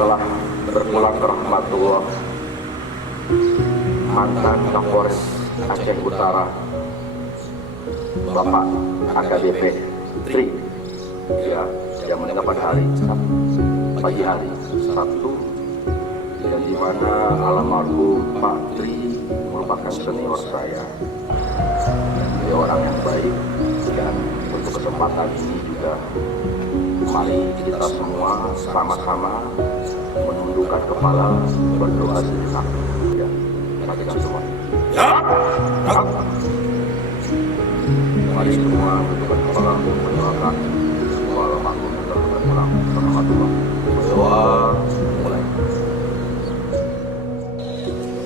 telah berpulang ke rahmatullah, mantan Kapolres Aceh Utara, Bapak AKBP Tri, yang meninggal pada hari pagi hari Sabtu, dan di mana almarhum Pak Tri merupakan senior saya. Dia orang yang baik, dan untuk kesempatan ini juga mari kita semua sama-sama menundukkan kepala, berdoa sejenak. Ya, perhatikan semua. Mari semua menundukkan kepala, mendoakan semua almarhum yang telah berpulang ke rahmatullah. Berdoa mulai.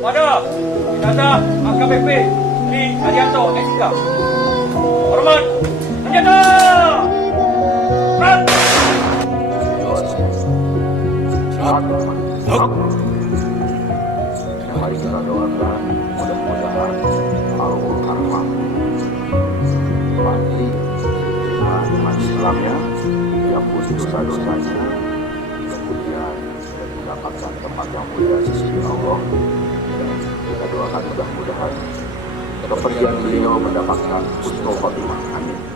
Pada jenazah AKBP Tri Arianto SK. Hormat senjata. Mari kita doakan, mudah-mudahan Allah Karma mati dengan iman Islamnya, diampuni dosa-dosanya, kemudian mendapatkan tempat yang mulia di sisi Allah. Dan kita doakan mudah-mudahan kepergian beliau mendapatkan husnul khotimah. Amin.